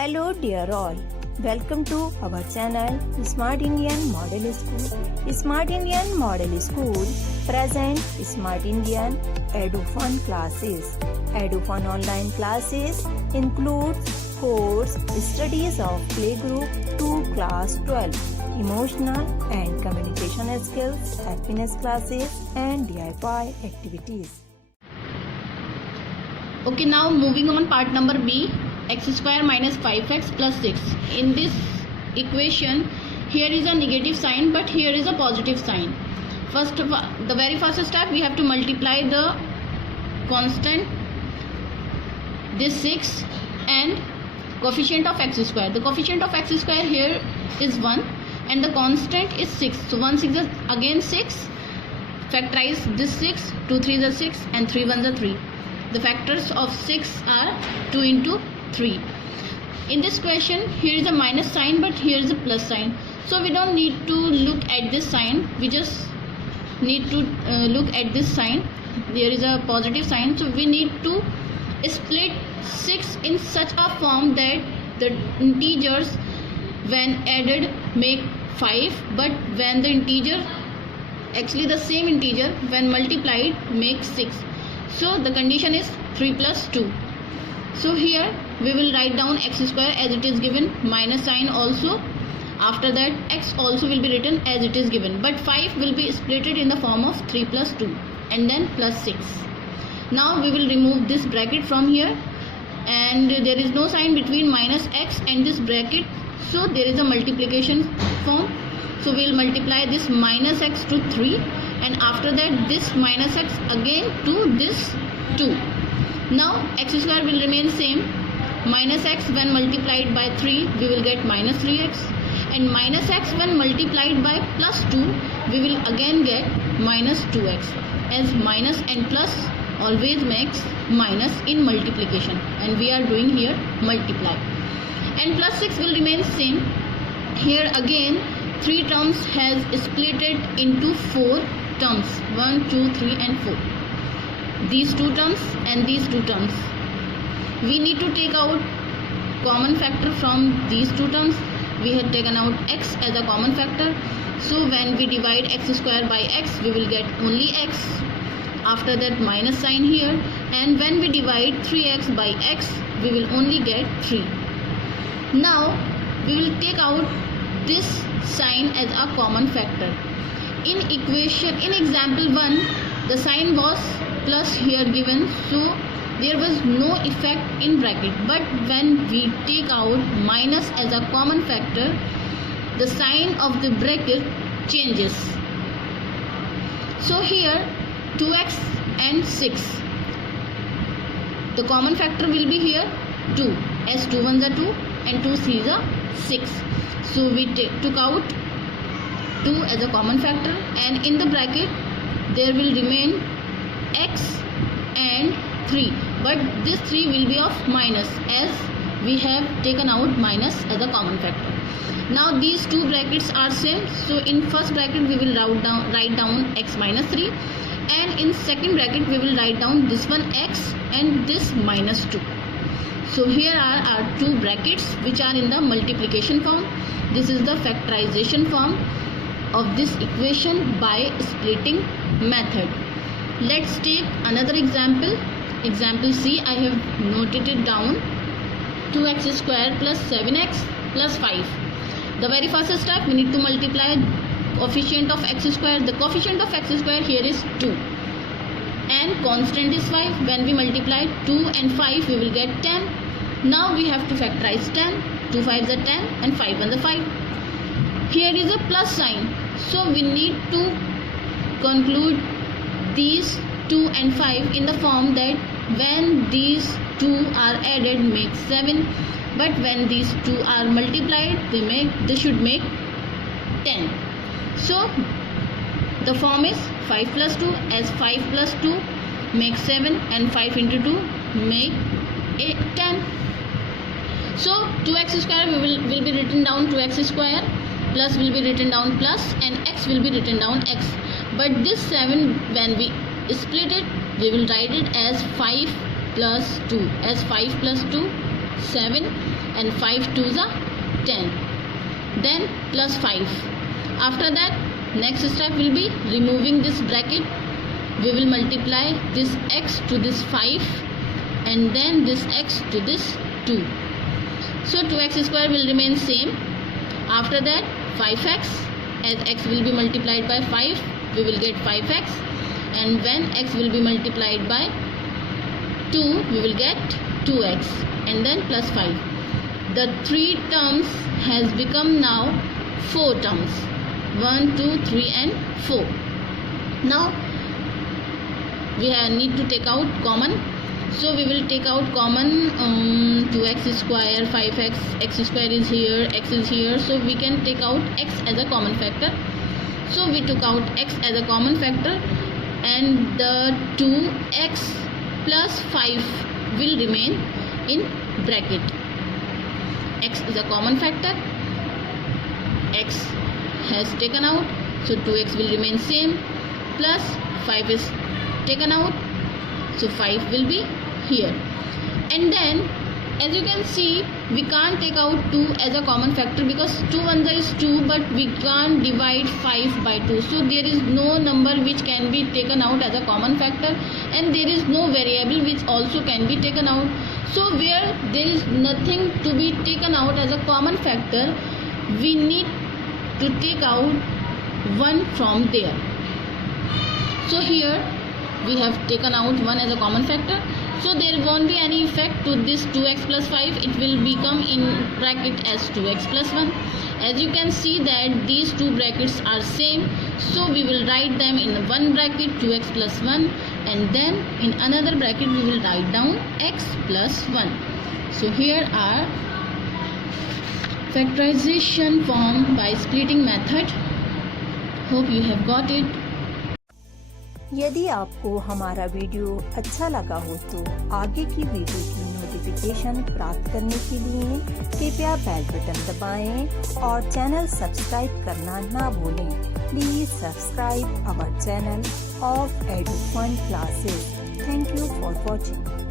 Hello dear all, welcome to our channel Smart Indian Model School. Smart Indian Model School present Smart Indian EduFun classes. EduFun online classes includes course studies of playgroup to class 12, emotional and communication skills, happiness classes and DIY activities. Okay, now moving on part number B, x square minus 5x plus 6. In this equation, here is a negative sign but here is a positive sign. First of all, the very first step, we have to multiply the constant, this 6 and coefficient of x square. The coefficient of x square here is 1 and the constant is 6. So 1 6 is again 6. Factorize this 6, 2 3 is 6 and 3 1 is 3. The factors of 6 are 2 into 3. In this question, here is a minus sign but here is a plus sign. So we don't need to look at this sign. We just need to look at this sign. There is a positive sign. So we need to split 6 in such a form that the integers when added make 5, but when the integer, actually the same integer when multiplied makes 6. So the condition is 3 plus 2. So here we will write down x square as it is given, minus sign also. After that x also will be written as it is given, but 5 will be splitted in the form of 3 plus 2 and then plus 6. Now we will remove this bracket from here and there is no sign between minus x and this bracket, so there is a multiplication form. So we will multiply this minus x to 3 and after that this minus x again to this 2. Now x square will remain same. Minus x when multiplied by 3 we will get minus 3x, and minus x when multiplied by plus 2 we will again get minus 2x, as minus and plus always makes minus in multiplication and we are doing here multiply. And plus 6 will remain same. Here again 3 terms has splitted into 4 terms, 1 2 3 and 4. These 2 terms and these 2 terms, we need to take out common factor from these 2 terms. We had taken out x as a common factor, so when we divide x square by x we will get only x. After that minus sign here, and when we divide 3x by x we will only get 3. Now we will take out this sign as a common factor. In example 1, the sign was plus here given, so there was no effect in bracket, but when we take out minus as a common factor, the sign of the bracket changes. So here 2x and 6, the common factor will be here 2, as 2 1s are 2 and 2 3s are 6. So we took out 2 as a common factor, and in the bracket there will remain x and 3, but this 3 will be of minus as we have taken out minus as a common factor. Now these 2 brackets are same, so in first bracket we will write down x minus 3, and in second bracket we will write down this one x and this minus 2. So here are our 2 brackets which are in the multiplication form. This is the factorization form of this equation by splitting method. Let's take another example. Example C, I have noted it down. 2x square plus 7x plus 5. The very first step, we need to multiply coefficient of x square. The coefficient of x square here is 2 and constant is 5. When we multiply 2 and 5 we will get 10. Now we have to factorize 10. 2 5s are 10 and 5 1s are 5. Here is a plus sign, so we need to conclude these 2 and 5 in the form that when these 2 are added make 7, but when these 2 are multiplied they should make 10. So the form is 5 plus 2, as 5 plus 2 makes 7 and 5 into 2 make 10. So 2x square will be written down 2x square, plus will be written down plus, and x will be written down x. But this 7 when we split it we will write it as 5 plus 2, as 5 plus 2 7 and 5 2s are 10. Then plus 5. After that, next step will be removing this bracket. We will multiply this x to this 5 and then this x to this 2. So 2x square will remain same. After that 5x, as x will be multiplied by 5, we will get 5x, and when x will be multiplied by 2, we will get 2x, and then plus 5. The 3 terms has become now 4 terms. 1, 2, 3 and 4. Now we need to take out common. So we will take out common 2x square, 5x, x square is here, x is here. So we can take out x as a common factor. So we took out x as a common factor, and the 2x plus 5 will remain in bracket. X is a common factor. X has taken out. So 2x will remain same. Plus 5 is taken out. So 5 will be here. And then as you can see, we can't take out 2 as a common factor because 2 1s is 2, but we can't divide 5 by 2. So there is no number which can be taken out as a common factor, and there is no variable which also can be taken out. So where there is nothing to be taken out as a common factor, we need to take out 1 from there. So here we have taken out 1 as a common factor. So there won't be any effect to this 2x plus 5. It will become in bracket as 2x plus 1. As you can see that these two brackets are same. So we will write them in one bracket 2x plus 1, and then in another bracket we will write down x plus 1. So here are factorization form by splitting method. Hope you have got it. यदि आपको हमारा video अच्छा लगा हो तो आगे की video की नोटिफिकेशन प्राप्त करने के लिए कृपया बेल बटन दबाएं और चैनल सब्सक्राइब करना ना भूलें। Please subscribe our channel of Edufun classes. Thank you for watching.